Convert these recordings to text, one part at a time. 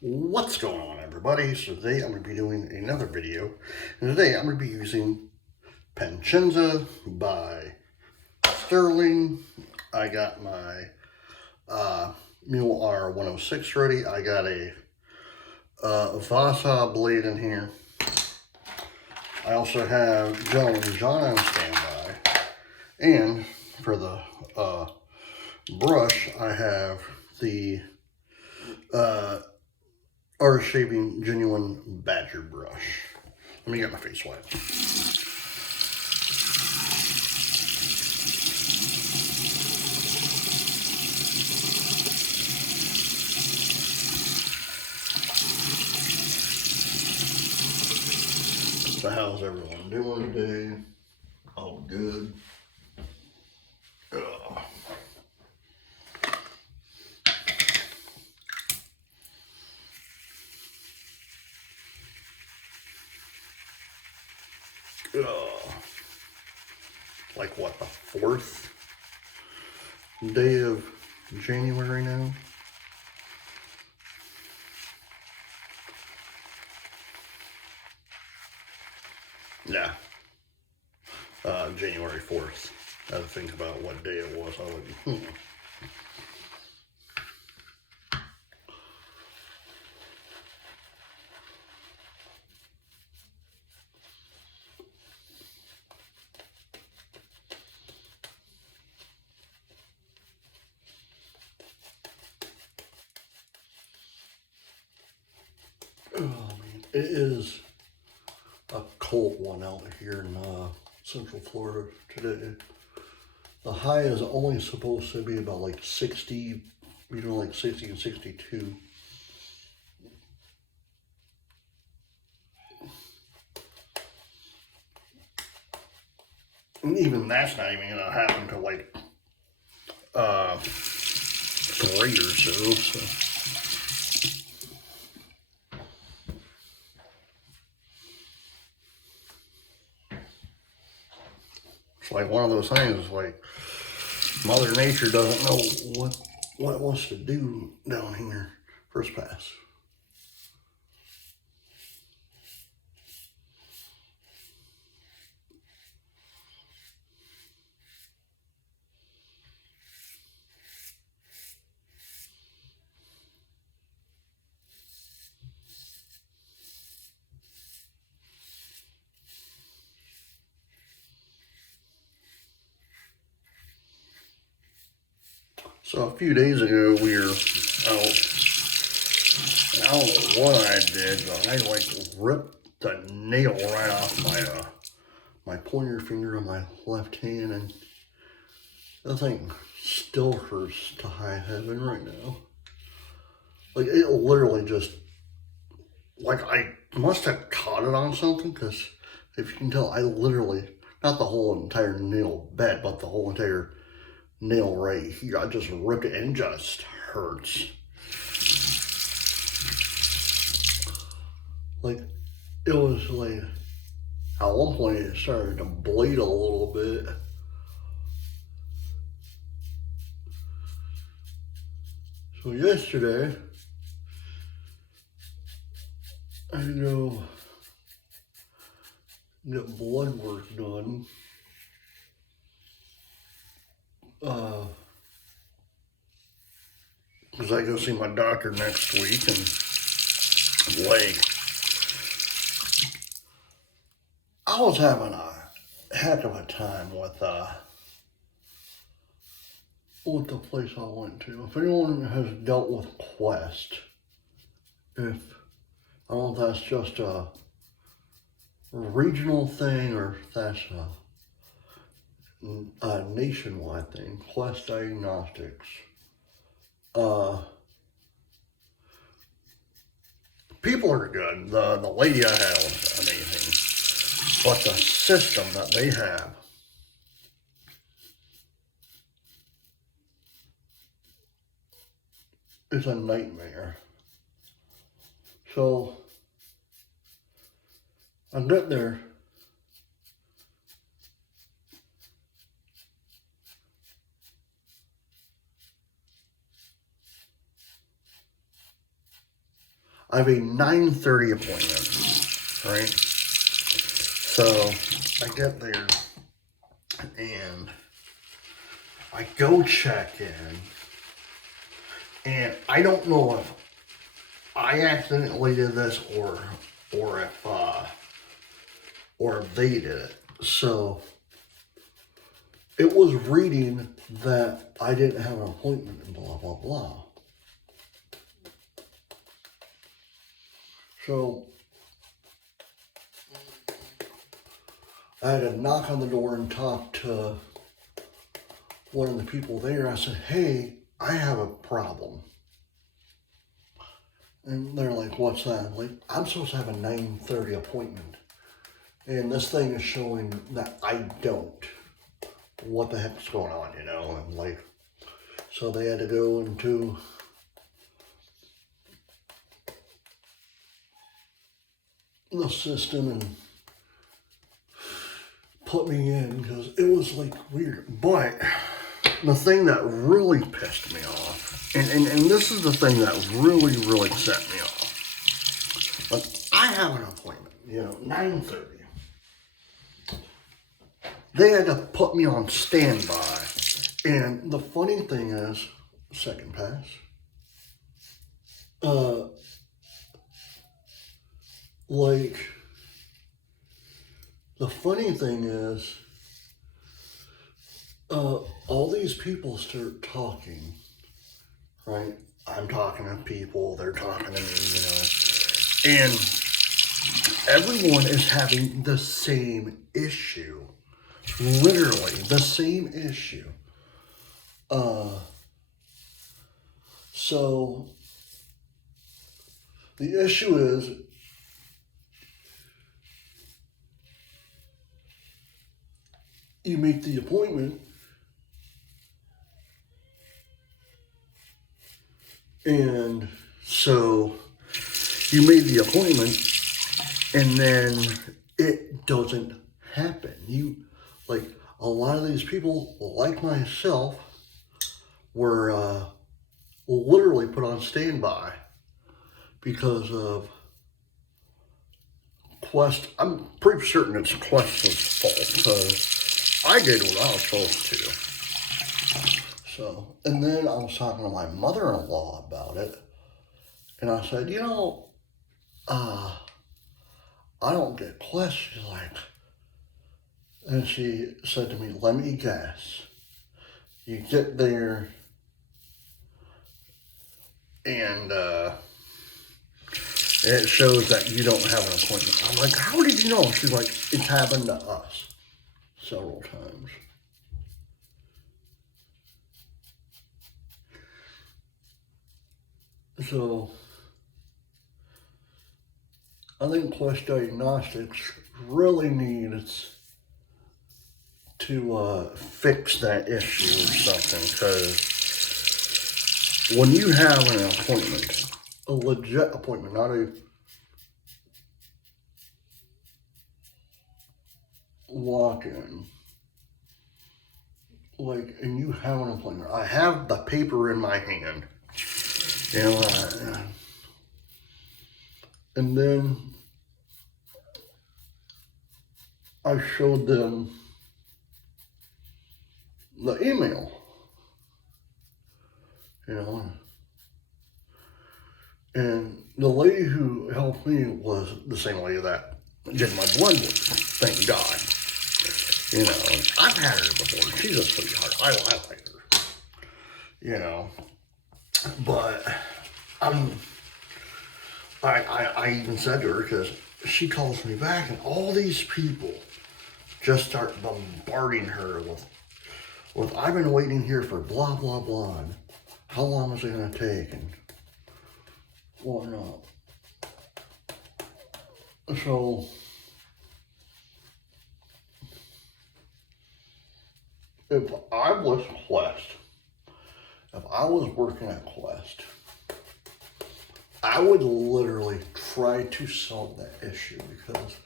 What's going on, everybody? So today I'm going to be doing another video, and today I'm going to be using Piacenza by Stirling. I got my Mule R106 ready. I got a Vasa blade in here. I also have Joe and John on standby, and for the brush, I have the Artist Shaving Genuine Badger brush. Let me get my face wet. So how's everyone doing today? Oh, good. Ugh. Ugh. Like what, the 4th day of January now? Yeah. January 4th. I had to think about what day it was. I was like, Oh man, it is a cold one out here in Central Florida today. The high is only supposed to be about like 60, like 60 and 62. And even that's not even gonna happen to like 3 or so. It's like one of those things, like Mother Nature doesn't know what it wants to do down here. First pass. So a few days ago we were out. I don't know what I did, but I like ripped the nail right off my pointer finger on my left hand, and that thing still hurts to high heaven right now. Like it literally just, like I must have caught it on something, because if you can tell, I literally, not the whole entire nail bed, but the whole entire nail right here, I just ripped it and it just hurts. Like, it was like, at one point it started to bleed a little bit. So yesterday, I had to go get blood work done. Because I go see my doctor next week, and like, I was having a heck of a time with the place I went to. If anyone has dealt with Quest, I don't know if that's just a regional thing or if that's a nationwide thing. Quest Diagnostics. People are good. The lady I had was amazing. But the system that they have is a nightmare. So I get there. I have a 9:30 appointment, right? So I get there and I go check in, and I don't know if I accidentally did this or if they did it. So it was reading that I didn't have an appointment and blah blah blah. So I had to knock on the door and talk to one of the people there. I said, "Hey, I have a problem." And they're like, "What's that?" I'm like, "I'm supposed to have a 9:30 appointment. And this thing is showing that I don't. What the heck's going on, you know?" And like, so they had to go into the system and put me in because it was like weird. But the thing that really pissed me off, and this is the thing that really set me off. Like, I have an appointment, you know, 9:30. They had to put me on standby. And the funny thing is, second pass, like, the funny thing is, all these people start talking, right? I'm talking to people, they're talking to me, you know, and everyone is having the same issue. Literally the same issue. So the issue is, you make the appointment and so you made the appointment and then it doesn't happen. You, like, a lot of these people, like myself, were literally put on standby because of Quest. I'm pretty certain it's Quest's fault because I did what I was supposed to. So, and then I was talking to my mother-in-law about it, and I said, you know, I don't get Quest. She's like, and she said to me, let me guess. You get there and it shows that you don't have an appointment. I'm like, how did you know? She's like, it's happened to us several times. So I think Quest Diagnostics really needs to fix that issue or something, because when you have an appointment, a legit appointment, not a walk-in, like, and you have an appointment. I have the paper in my hand, you know, and then I showed them the email, you know, and the lady who helped me was the same lady that did my blood work, thank God. You know, I've had her before. She's a sweetheart. I like her, you know, but I even said to her, because she calls me back and all these people just start bombarding her with I've been waiting here for blah, blah, blah, and how long is it going to take, and whatnot. So, if I was Quest, if I was working at Quest, I would literally try to solve that issue, because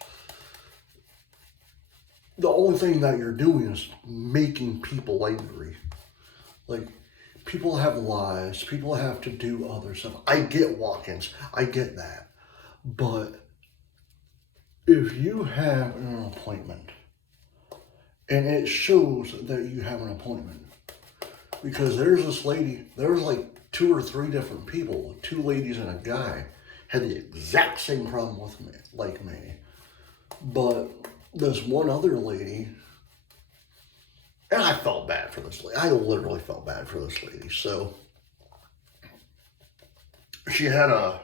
the only thing that you're doing is making people angry. Like, people have lives, people have to do other stuff. I get walk-ins, I get that. But if you have an appointment and it shows that you have an appointment, because there's this lady, there was like 2 or 3 different people, 2 ladies and a guy, had the exact same problem with me, like me. But this one other lady, and I felt bad for this lady. I literally felt bad for this lady. So she had an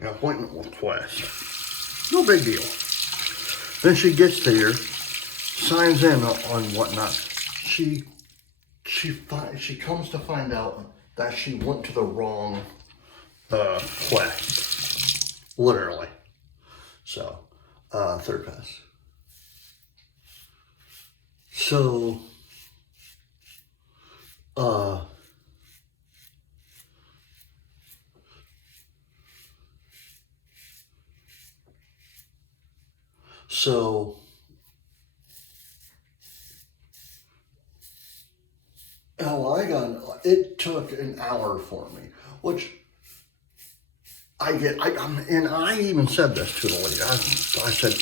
appointment with Quest. No big deal. Then she gets there, signs in on whatnot. She comes to find out that she went to the wrong Quest. Literally. So, third pass. So, it took an hour for me, which and I even said this to the lady. I said,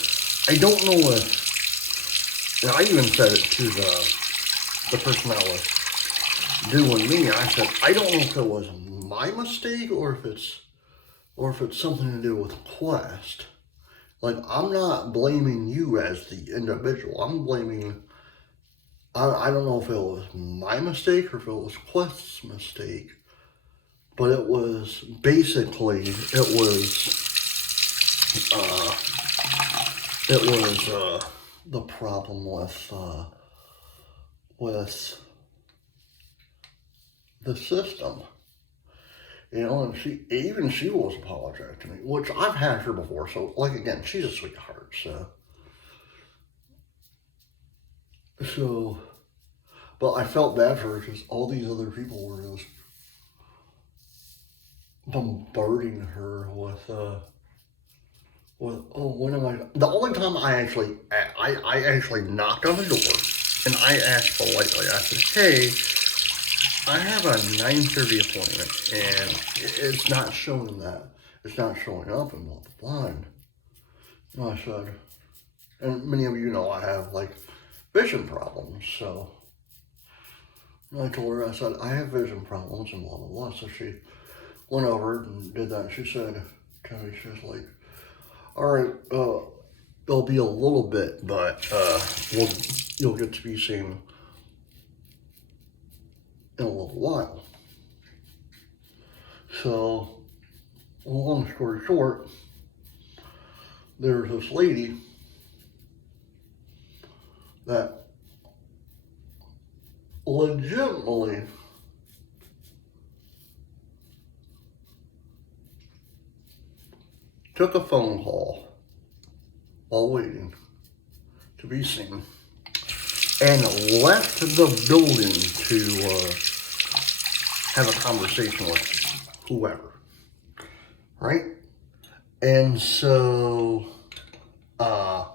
I don't know if, and I even said it to the person that was doing me. I said, I don't know if it was my mistake or if it's something to do with Quest. Like, I'm not blaming you as the individual. I'm blaming, I don't know if it was my mistake or if it was Quest's mistake. But it was basically, it was the problem with the system. You know, and she was apologizing to me, which I've had her before. So, like, again, she's a sweetheart. So, but I felt bad for her because all these other people were just bombarding her with oh, when am I? The only time I actually knocked on the door and I asked politely. I said, "Hey, I have a 9:30 appointment and it's not showing that. It's not showing up in the blind." And I said, and many of you know I have like vision problems, so I told her, I said, I have vision problems and blah blah blah. So she went over and did that. She said to me, she was like, all right, it'll be a little bit, but you'll get to be seen in a little while. So, long story short, there's this lady that legitimately took a phone call while waiting to be seen and left the building to have a conversation with whoever, right? And so